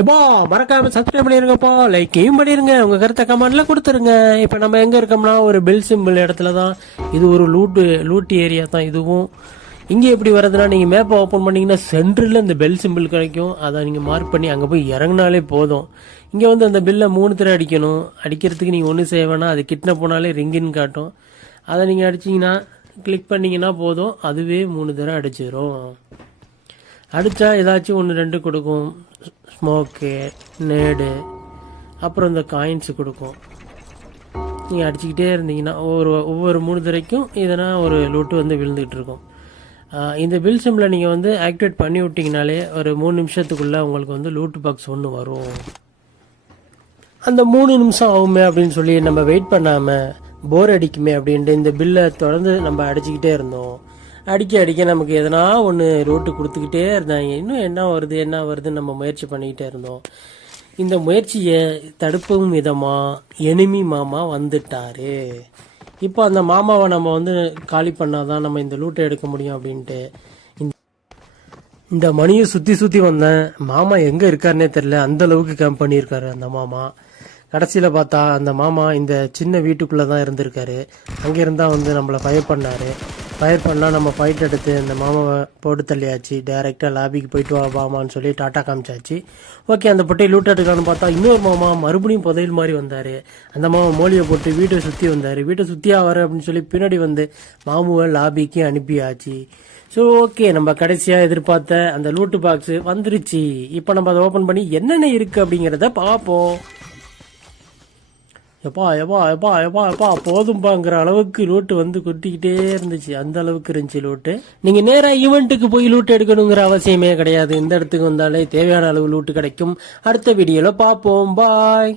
எப்பா மறக்காம சப்ஸ்கிரைப் பண்ணிருங்கப்பா, லைக்கையும் பண்ணிருங்க, உங்க கருத்தை கமெண்ட்ல கொடுத்துருங்க. இப்ப நம்ம எங்க இருக்கோம்னா ஒரு பெல் சிம்பிள் இடத்துல தான். இது ஒரு லூட் ஏரியா தான் இதுவும். இங்கே எப்படி வருதுன்னா, நீங்கள் மேப்பை ஓப்பன் பண்ணிங்கன்னா சென்டரில் இந்த பெல் சிம்பிள் கிடைக்கும். அதை நீங்கள் மார்க் பண்ணி அங்கே போய் இறங்கினாலே போதும். இங்கே வந்து அந்த பில்லை 3 தடவை அடிக்கணும். அடிக்கிறதுக்கு நீங்கள் ஒன்றும் செய்ய வேணாம், அது கிட்டின போனாலே ரிங்கின்னு காட்டும். அதை நீங்கள் அடிச்சிங்கன்னா கிளிக் பண்ணிங்கன்னா போதும், அதுவே 3 தடவை அடிச்சிடும். அடித்தா ஏதாச்சும் 1 2 கொடுக்கும். ஸ்மோக்கு, நேடு, அப்புறம் இந்த காயின்ஸு கொடுக்கும். நீங்கள் அடிச்சுக்கிட்டே இருந்தீங்கன்னா ஒவ்வொரு 3 தடவைக்கும் இதனா ஒரு லூட்டு வந்து விழுந்துக்கிட்டு இருக்கும். இந்த பில் சிம்பிளை நீங்கள் வந்து ஆக்டிவேட் பண்ணி விட்டிங்கனாலே ஒரு 3 நிமிஷத்துக்குள்ளே உங்களுக்கு வந்து லூட் பாக்ஸ் ஒன்று வரும். அந்த 3 நிமிஷம் ஆகுமே அப்படின்னு சொல்லி நம்ம வெயிட் பண்ணாமல் போர் அடிக்குமே அப்படின்ட்டு இந்த பில்லை தொடர்ந்து நம்ம அடிச்சுக்கிட்டே இருந்தோம். அடிக்க நமக்கு எதனா ஒன்று ரோட்டு கொடுத்துக்கிட்டே இருந்தாங்க. இன்னும் என்ன வருதுன்னு நம்ம முயற்சி பண்ணிக்கிட்டே இருந்தோம். இந்த முயற்சியை தடுப்பும் விதமாக எனிமி மாமா வந்துட்டாரு. இப்போ அந்த மாமாவை நம்ம வந்து காலி பண்ணாதான் நம்ம இந்த லூட்டை எடுக்க முடியும் அப்படின்ட்டு இந்த மணியை சுற்றி வந்தேன். மாமா எங்கே இருக்காருன்னே தெரில, அந்த அளவுக்கு கேம்ப் பண்ணியிருக்காரு அந்த மாமா. கடைசியில் பார்த்தா அந்த மாமா இந்த சின்ன வீட்டுக்குள்ளே தான் இருந்திருக்காரு. அங்கே இருந்தால் வந்து நம்மளை ஃபயர் பண்ணார். ஃபயர் பண்ணால் நம்ம ஃபைட் எடுத்து அந்த மாமாவை போட்டு தள்ளியாச்சு. டைரெக்டாக லாபிக்கு போயிட்டு வாமான்னு சொல்லி டாட்டா காமிச்சாச்சு. ஓகே, அந்த பொட்டையை லூட் எடுக்கலான்னு பார்த்தா இன்னொரு மாமா மறுபடியும் புதையல் மாதிரி வந்தார். அந்த மாமா மோலியை போட்டு வீட்டை சுற்றி வந்தார். வீட்டை சுற்றியா வர அப்படின்னு சொல்லி பின்னாடி வந்து மாமுவை லாபிக்கு அனுப்பியாச்சு. ஸோ ஓகே, நம்ம கடைசியாக எதிர்பார்த்த அந்த லூட்டு பாக்ஸ் வந்துருச்சு. இப்போ நம்ம அதை ஓப்பன் பண்ணி என்னென்ன இருக்குது அப்படிங்கிறத பார்ப்போம். எப்பா போதும்பாங்கிற அளவுக்கு லூட்டு வந்து கொட்டிக்கிட்டே இருந்துச்சு. அந்த அளவுக்கு இருந்துச்சு லூட்டு. நீங்க நேரா ஈவெண்ட்டுக்கு போய் லூட் எடுக்கணுங்கிற அவசியமே கிடையாது. இந்த இடத்துக்கு வந்தாலே தேவையான அளவு லூட்டு கிடைக்கும். அடுத்த வீடியோல பார்ப்போம். பாய்.